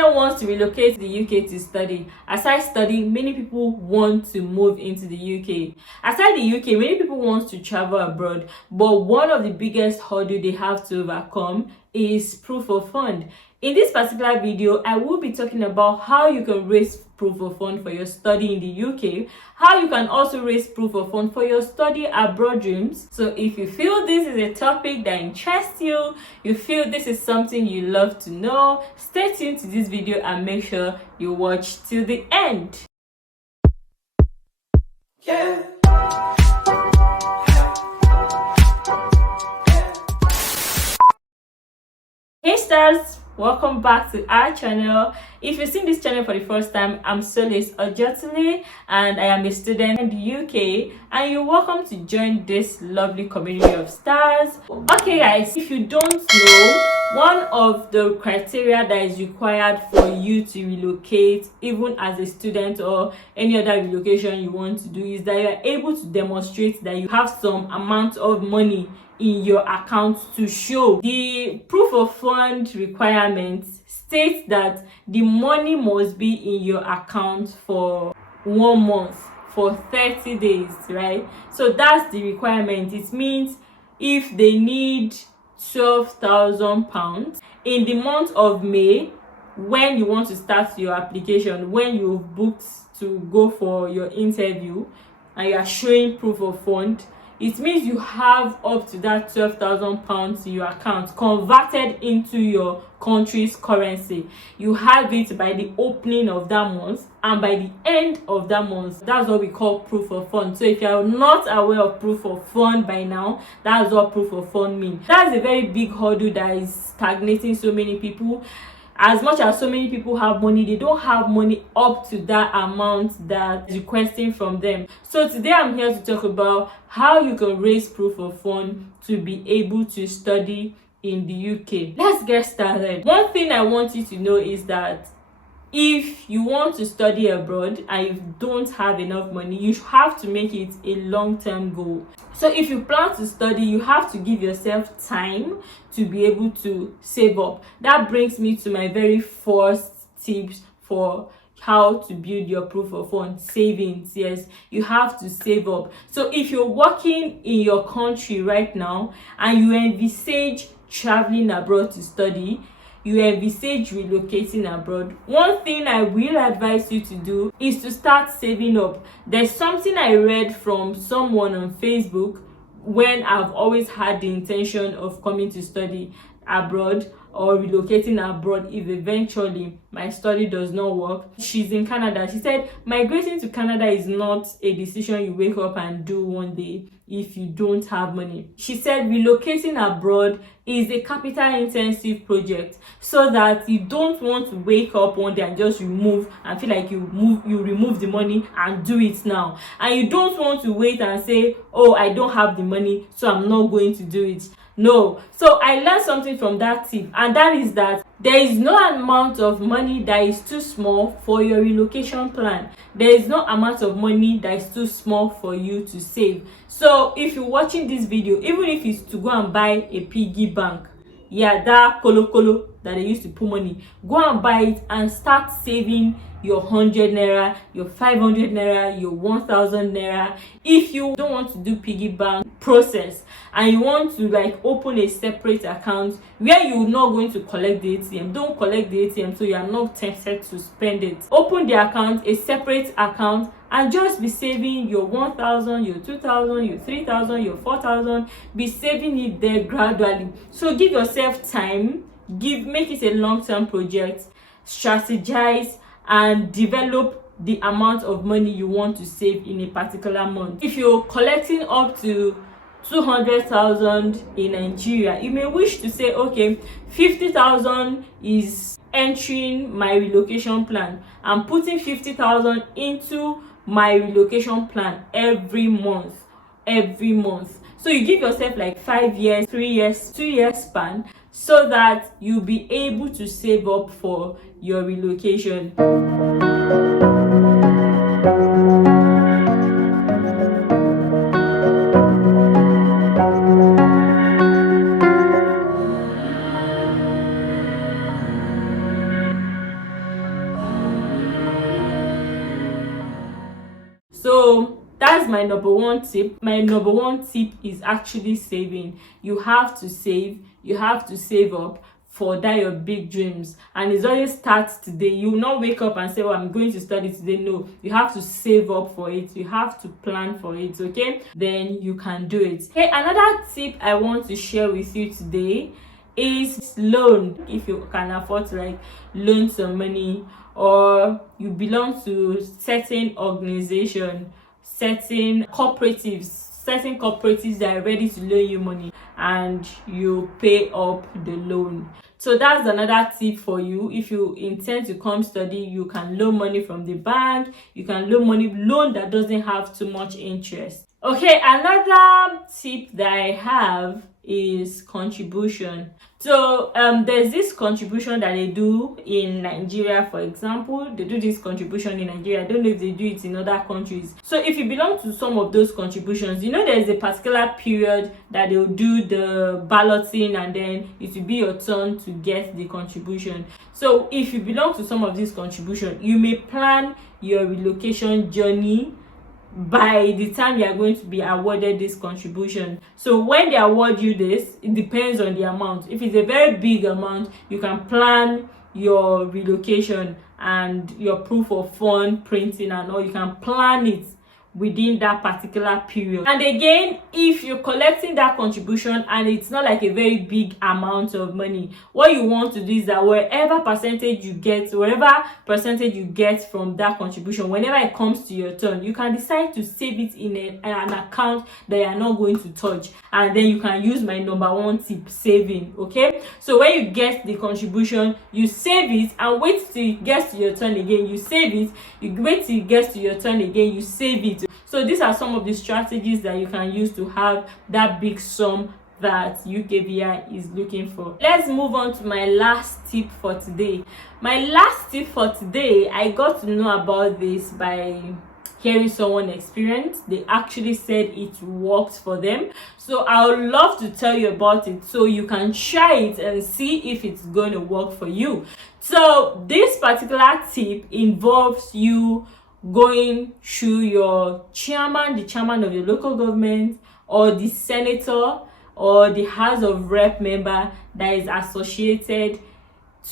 student wants to relocate to the UK to study. Aside studying, many people want to move into the UK. Aside the UK, many people want to travel abroad, but one of the biggest hurdle they have to overcome is proof of fund. In this particular video, I will be talking about how you can raise proof of fund for your study in the UK, how you can also raise proof of fund for your study abroad dreams. So if you feel this is a topic that interests you, you feel this is something you love to know, stay tuned to this video and make sure you watch till the end. Yeah. Hey stars, welcome back to our channel. If you've seen this channel for the first time, I'm Solis Ojotile and I am a student in the UK, and you're welcome to join this lovely community of stars. Okay guys, if you don't know, one of the criteria that is required for you to relocate, even as a student or any other relocation you want to do, is that you are able to demonstrate that you have some amount of money in your account to show. The proof of fund requirements states that the money must be in your account for 1 month, for 30 days, right? So that's the requirement. It means if they need £12,000 in the month of May, when you want to start your application, when you've booked to go for your interview and you are showing proof of fund, it means you have up to that £12,000 in your account converted into your country's currency. You have it by the opening of that month, and by the end of that month, that's what we call proof of fund. So if you are not aware of proof of fund by now, that's what proof of fund means. That's a very big hurdle that is stagnating so many people. As much as so many people have money, they don't have money up to that amount that is requesting from them. So today I'm here to talk about how you can raise proof of fund to be able to study in the UK. Let's get started. One thing I want you to know is that if you want to study abroad and you don't have enough money, you have to make it a long-term goal. So if you plan to study, you have to give yourself time to be able to save up. That brings me to my very first tips for how to build your proof of fund: savings. Yes, you have to save up. So if you're working in your country right now and you envisage traveling abroad to study, you envisage relocating abroad, one thing I will advise you to do is to start saving up. There's something I read from someone on Facebook when I've always had the intention of coming to study abroad or relocating abroad if eventually my study does not work. She's in Canada. She said migrating to Canada is not a decision you wake up and do one day if you don't have money. She said relocating abroad is a capital intensive project, so that you don't want to wake up one day and just remove and feel like you remove the money and do it now, and you don't want to wait and say, oh, I don't have the money, so I'm not going to do it. No. So I learned something from that tip, and that is that there is no amount of money that is too small for your relocation plan. There is no amount of money that is too small for you to save. So if you're watching this video, even if it's to go and buy a piggy bank, yeah, that kolo that they used to put money, go and buy it and start saving your 100 naira, your 500 naira, your 1000 naira. If you don't want to do piggy bank process and you want to like open a separate account where you're not going to collect the ATM, don't collect the ATM so you are not tempted to spend it. Open the account, a separate account, and just be saving your 1000, your 2000, your 3000, your 4000. Be saving it there gradually. So give yourself time, make it a long-term project, strategize and develop the amount of money you want to save in a particular month. If you're collecting up to 200,000 in Nigeria, you may wish to say, okay, 50,000 is entering my relocation plan. I'm putting 50,000 into my relocation plan every month. So you give yourself like 5 years, 3 years, 2 years span, so that you'll be able to save up for your relocation. that's my number one tip. My number one tip is actually saving. You have to save. You have to save up for that your big dreams, and it always starts today. You will not wake up and say, oh, I'm going to study today. No, you have to save up for it. You have to plan for it. Okay, then you can do it. Hey, another tip I want to share with you today is loan. If you can afford to like loan some money, or you belong to certain organization, certain cooperatives that are ready to loan you money, and you pay up the loan. So that's another tip for you. If you intend to come study, you can loan money from the bank. You can loan that doesn't have too much interest. Okay, another tip that I have is contribution. So there's this contribution that they do in Nigeria. For example, they do this contribution in Nigeria. I don't know if they do it in other countries. So if you belong to some of those contributions, you know there's a particular period that they'll do the balloting, and then it will be your turn to get the contribution. So if you belong to some of these contributions, you may plan your relocation journey by the time you are going to be awarded this contribution. So when they award you this, it depends on the amount. If it's a very big amount, you can plan your relocation and your proof of fund printing and all. You can plan it within that particular period. And again, if you're collecting that contribution and it's not like a very big amount of money, what you want to do is that whatever percentage you get from that contribution, whenever it comes to your turn, you can decide to save it in an account that you're not going to touch, and then you can use my number one tip, saving. Okay, so when you get the contribution, you save it and wait till it gets to your turn again. You save it, you wait till it gets to your turn again, you save it. So these are some of the strategies that you can use to have that big sum that UKVI is looking for. Let's move on to my last tip for today. My last tip for today, I got to know about this by hearing someone experience. They actually said it worked for them. So I would love to tell you about it so you can try it and see if it's going to work for you. So this particular tip involves you going through your chairman, the chairman of your local government, or the senator, or the House of Rep member that is associated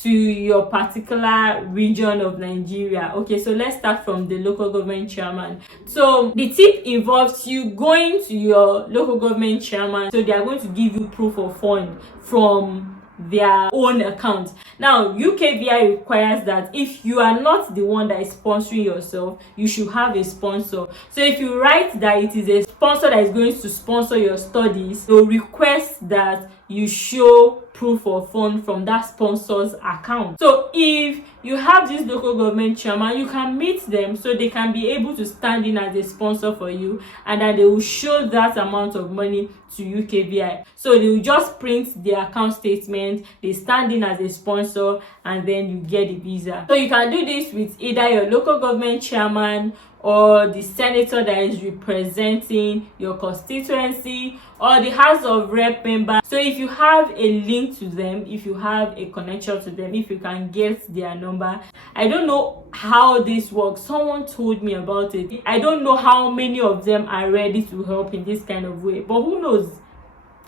to your particular region of Nigeria. Okay, so let's start from the local government chairman. So the tip involves you going to your local government chairman. So they are going to give you proof of fund from their own account. Now UKVI requires that if you are not the one that is sponsoring yourself, you should have a sponsor. So if you write that it is a sponsor that is going to sponsor your studies, they'll request that you show proof of fund from that sponsor's account. So if you have this local government chairman, you can meet them so they can be able to stand in as a sponsor for you, and that they will show that amount of money to UKVI. So they will just print the account statement, they stand in as a sponsor, and then you get the visa. So you can do this with either your local government chairman or the senator that is representing your constituency, or the House of Rep member. So if you have a link to them, if you have a connection to them, if you can get their number. I don't know how this works. Someone told me about it. I don't know how many of them are ready to help in this kind of way, but who knows?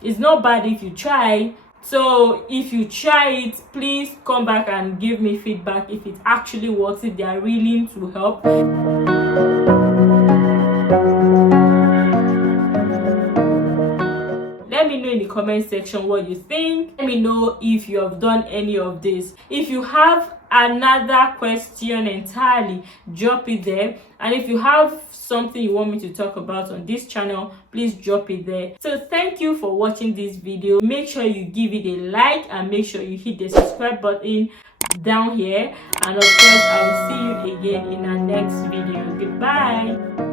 It's not bad if you try. So if you try it, please come back and give me feedback if it actually works, if they are willing to help. Let me know in the comment section what you think. Let me know if you have done any of this. If you have another question entirely, drop it there. And if you have something you want me to talk about on this channel, please drop it there. So thank you for watching this video. Make sure you give it a like and make sure you hit the subscribe button down here. And of course, I will see you again in our next video. Goodbye.